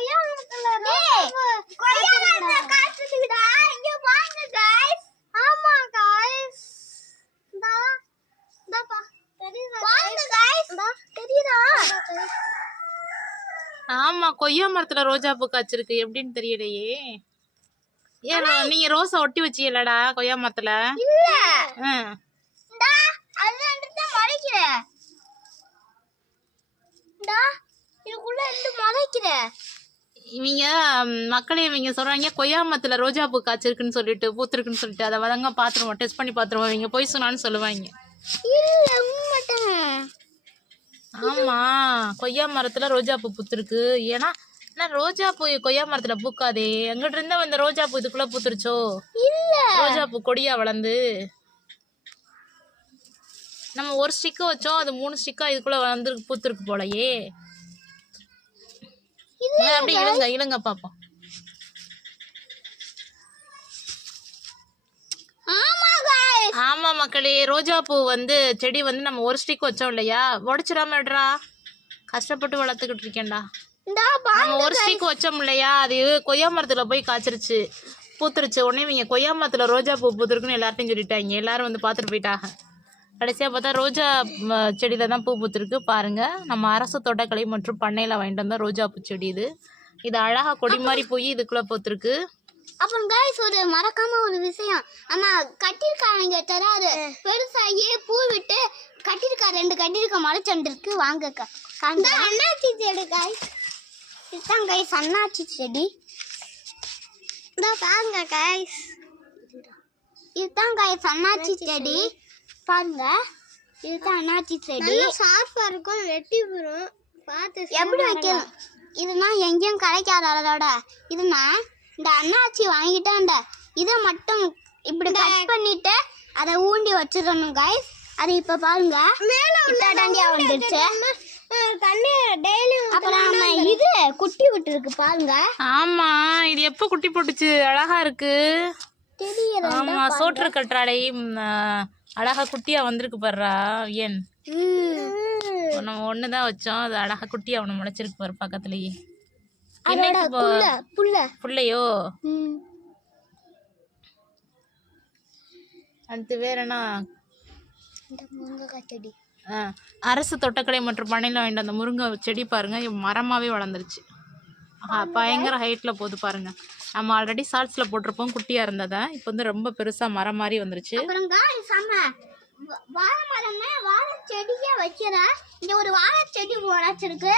கொய்யா மரத்துல காய்ச்சிருக்குடா. இங்க பாருங்க गाइस. ஆமா गाइस. இந்தாப்பா. தெரியுதா? பாருங்க गाइस. தெரியுதா? ஆமா, கொய்யா மரத்துல ரோஜா பூ காய்ச்சிருக்கு. எப்படின்னு தெரியலையே. ஏன் நீங்க ரோஸை ஒட்டி வச்சீங்களடா கொய்யா மரத்துல? இல்ல. இந்தா அதுல மறைக்கிற. இந்தா இதுக்குள்ள இருந்து மறைக்கிற. இவங்க மக்களே இவங்க சொல்றாங்க கொய்யா மரத்துல ரோஜா பூ காய்ச்சிருக்குன்னு சொல்லிட்டு பூத்திருக்குன்னு சொல்லிட்டு அதை வதங்க பாத்துருவோம், டெஸ்ட் பண்ணி பாத்துருவோம். இவங்க போய் சொன்னான்னு சொல்லுவாங்க. இல்ல உண்மைதான். ஆமா, கொய்யா மரத்துல ரோஜா பூ பூத்திருக்கு. ஏன்னா ரோஜா பூ கொய்யா மரத்துல பூக்காதே. எங்கிட்ட இருந்தா இந்த ரோஜா பூ இதுக்குள்ள பூத்துருச்சோ? இல்ல, ரோஜா பூ கொடியா வளர்ந்து நம்ம ஒரு ஸ்டிக்கு வச்சோம், அது 3 ஸ்டிக்கா இதுக்குள்ள வந்து பூத்திருக்கு போலயே. அப்படி இழுங்க இழுங்க பாப்போம். ஆமா மக்களே, ரோஜா பூ வந்து செடி வந்து நம்ம ஒரு ஸ்டிக் வச்சோம் இல்லையா, உடைச்சிடாம கஷ்டப்பட்டு வளர்த்துக்கிட்டு இருக்கேன்டா. நம்ம ஒரு ஸ்டிக் வச்சோம் இல்லையா, அது கொய்யா மரத்துல போய் காய்ச்சிருச்சு, பூத்துருச்சு. உடனே இவங்க கொய்யா மரத்துல ரோஜா பூ பூத்துருக்குன்னு எல்லார்ட்டையும் சொல்லிட்டாங்க. எல்லாரும் வந்து பார்த்துட்டு போயிட்டாங்க. கடைசியாக பார்த்தா ரோஜா செடியில தான் பூ பூத்துருக்கு. பாருங்க, நம்ம அரசு தோட்டக்கலை மற்றும் பண்ணையில் வாங்கிட்டு வந்தா ரோஜா பூ செடி இது. இது அழகா கொடி மாதிரி போய் இதுக்குள்ள பூத்துருக்கு. அப்புறம் गाइस ஒரு மறக்காம ஒரு விஷயம், நம்ம கட்டிருக்காங்க தராது பெருசாகி பூ விட்டு கட்டிருக்கா 2 கட்டிருக்க மரச்செண்டு இருக்கு. வாங்கக்கா அண்ணாச்சி செடி गाइस. இதுதான் गाइस அண்ணாச்சி செடி. இந்த பாருங்க गाइस, இதுதான் गाइस அண்ணாச்சி செடி. பாருங்க, இதுதான் அண்ணாச்சி செடி. ஷார்ப்பா இருக்கும், வெட்டி வரும். பார்த்து எப்படி வைக்கணும். இதுனா எங்கேயும் கிடைக்காத அதோட இதுனா இந்த அண்ணாச்சி வாங்கிட்டாண்ட இதை மட்டும் இப்படி கட் பண்ணிட்டு அதை ஊண்டி வச்சிடணும் गाइस. அது இப்ப பாருங்க தாண்டியா வந்துடுச்சு. தண்ணி டெய்லி அப்புறம் நம்ம இது குட்டி விட்டு இருக்கு பாருங்க. ஆமா, இது எப்ப குட்டி போட்டுச்சு, அழகா இருக்கு. தெரியல. ஆமா, சோற்று கற்றாழை அழகா குட்டியா வந்திருக்கு பாருடா. ஏன் நம்ம ஒண்ணுதான் வச்சோம், அது அழகா குட்டியா ஒண்ணு முளைச்சிருக்கு பாரு பக்கத்துலயே. புள்ளையோ? அடுத்து வேற என்ன? செடி. அரசு தோட்டக்கலை மற்றும் பண்ணையில் வாங்கிட்டு அந்த முருங்கை செடி பாருங்க, மரமாவே வளர்ந்துருச்சு. பயங்கர ஹைட்ல போகுது பாருங்க. நம்ம ஆல்ரெடி ஷார்ட்ஸ்ல போட்டிருப்போம், குட்டியா இருந்ததா இப்போ வந்து ரொம்ப பெருசா மரம் மாதிரி வந்துருச்சு. வாழை மரமே வாழை செடியே வைக்கிறேன். இங்க ஒரு வாழை செடி முளைச்சிருக்கு.